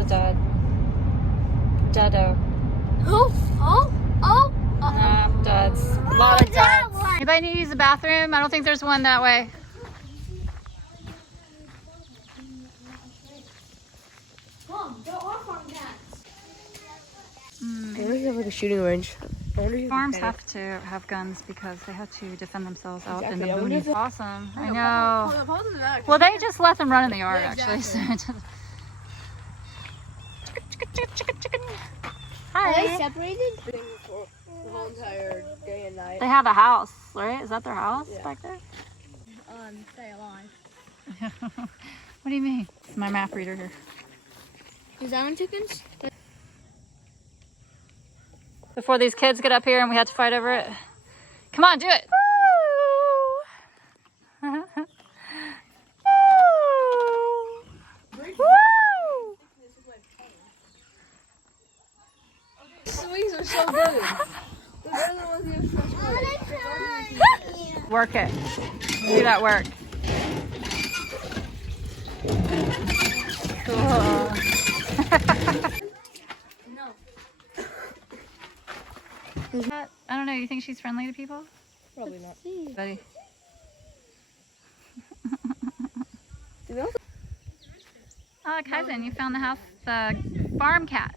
a dud. Duddo. Nah, duds. A lot of duds. Anybody need to use the bathroom? I don't think there's one that way. Mom, go off on cats. I wonder if you have like a shooting range. Farms have to have guns because they have to defend themselves out in the boonies. Awesome. I know. Well, they just let them run in the yard, actually. Chicken. Hi. Are they separated? For the whole entire day and night. They have a house, right? Is that their house back there? Stay alive. What do you mean? It's my map reader here. Is that on chickens? Before these kids get up here and we have to fight over it. Come on, do it. Woo! Woo! Swings are so good. Work it. Do that work. Cool. I don't know. You think she's friendly to people? Probably not. Buddy. Oh, cousin, you found the farm cat.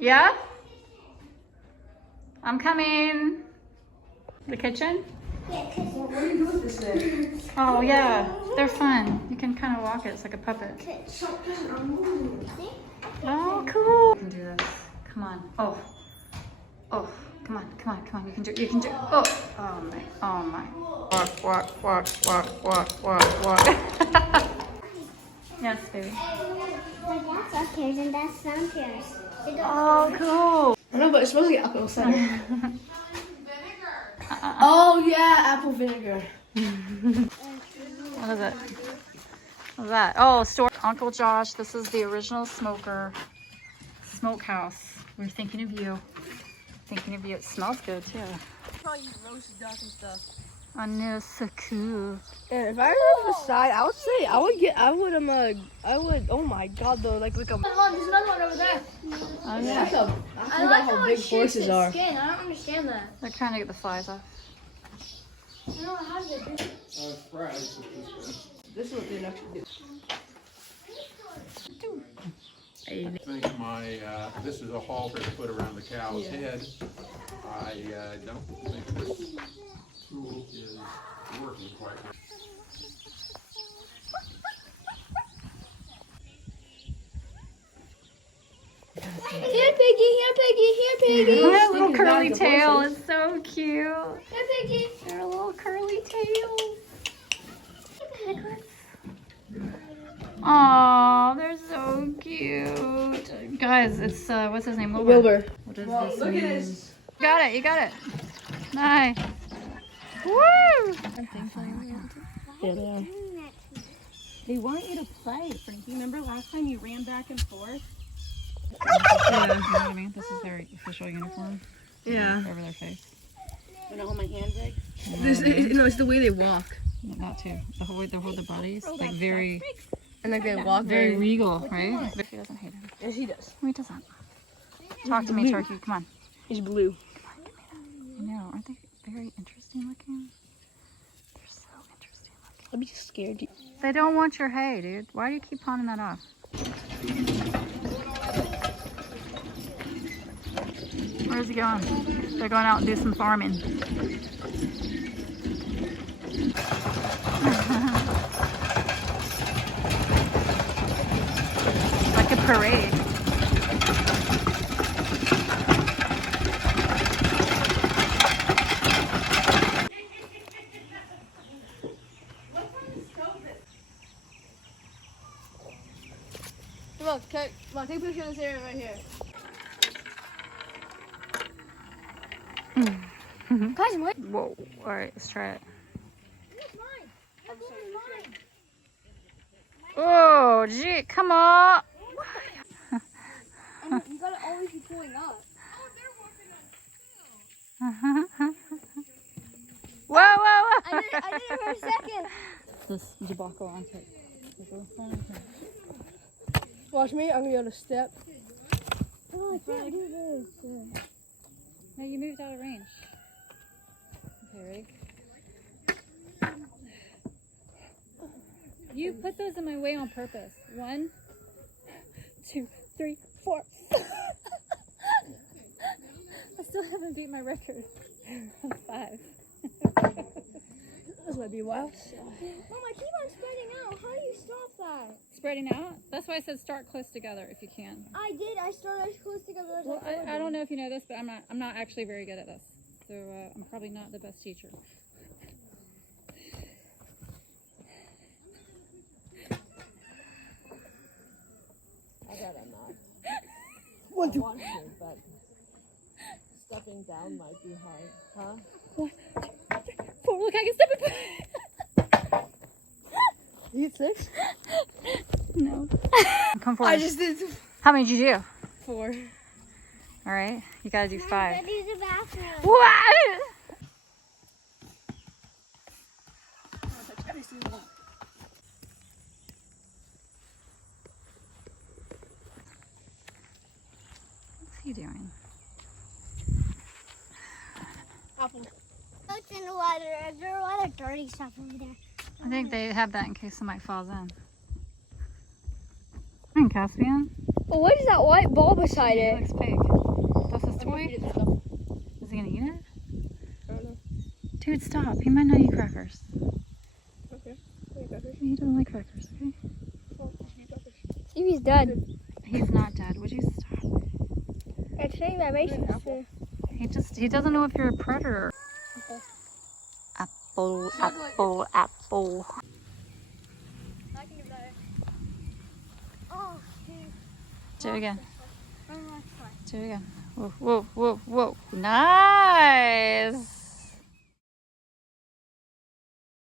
Yeah? I'm coming. The kitchen? What are you doing this day? Oh, yeah. They're fun. You can kind of walk it. It's like a puppet. Oh, cool. You can do this. Come on. Oh. Oh. Come on. Come on. Come on. You can do it. You can do it. Oh. Oh, my. Oh, my. Walk, walk, walk, walk, walk, walk, walk. Yes, baby. That's upstairs and that's downstairs. Oh, cool. I know, but it's supposed to get apple cider. Oh, yeah, apple vinegar. What is it? What's that? Oh, store. Uncle Josh, this is the original smokehouse. We're thinking of you. Thinking of you. It smells good, too. Probably use roasted duck and stuff. I know, so cool. And if I were to decide, I would say oh my god, though, like a. There's another one over there. Oh, yeah. I forgot how big horses are. Skin. I don't understand that. They're trying to get the flies off. No, how does it do? This is what they actually do. I think this is a halter to put around the cow's head. I don't think this tool is working quite well. Here, Piggy. Here, Piggy. Here, Piggy. That little curly tail is so cute. Here, Piggy. Their little curly tails. Aw, they're so cute. Guys, it's, what's his name? Wilbur. What does Well, this look mean? at this. You got it, you got it. Nice. Woo! Yeah, they are. They want you to play, Frankie. Remember last time you ran back and forth? Yeah, you know what I mean? This is their official uniform. Yeah. Over their face. When I hold my hand big. No, it's the way they walk. That too. The whole way they hold their bodies. Like very, And like they walk very regal, right? But she doesn't hate him. Yes, he does. No, he doesn't. Talk to me, Turkey. Come on. He's blue. Come on, give me that. I know. Aren't they very interesting looking? They're so interesting looking. I'd be scared. They don't want your hay, dude. Why do you keep pawning that off? Where's he going? They're going out and do some farming. Like a parade. Come on, take a picture of this area right here. Guys, what? Whoa. Alright, let's try it. Oh, gee, come on. You gotta always be pulling up. Whoa, whoa, whoa. I did it for a second. This debacle on tape. Watch me. I'm gonna be able to step. Oh, I can't do this. No, you moved out of range. Okay, ready? You put those in my way on purpose. 1, 2, 3, 4. I still haven't beat my record of 5. This might be a while. Mom, I keep on spreading out. How do you stop that? Spreading out? That's why I said start close together if you can. I did. I started as close together as Well, I could. I don't know if you know this, but I'm not actually very good at this. So I'm probably not the best teacher. I bet I'm not. 1, 2. I want to, but stepping down might be hard, huh? 4, look, I can step it. You get 6? No. Come forward. I just did How many did you do? 4. All right, you gotta do 5. I use the bathroom. What? What's he doing? Apple. Looked in the water. Is there a lot of dirty stuff over there? I think they have that in case somebody falls in. Morning, Caspian. Well, what is that white ball beside It it? looks pink. That's his toy? Feed it the stuff. Is he gonna eat it? I don't know. Dude, stop. He might not eat crackers. Okay. Wait, crackers. He doesn't like crackers, okay? Oh, eat crackers. Stevie's dead. He's not dead. Would you stop? I'm saying my base Apple. He doesn't know if you're a predator. Apple, apple, apple. I can give that. Oh, dude. Do it again. Oh, that's fine. Do it again. Whoa, whoa, whoa, whoa. Nice.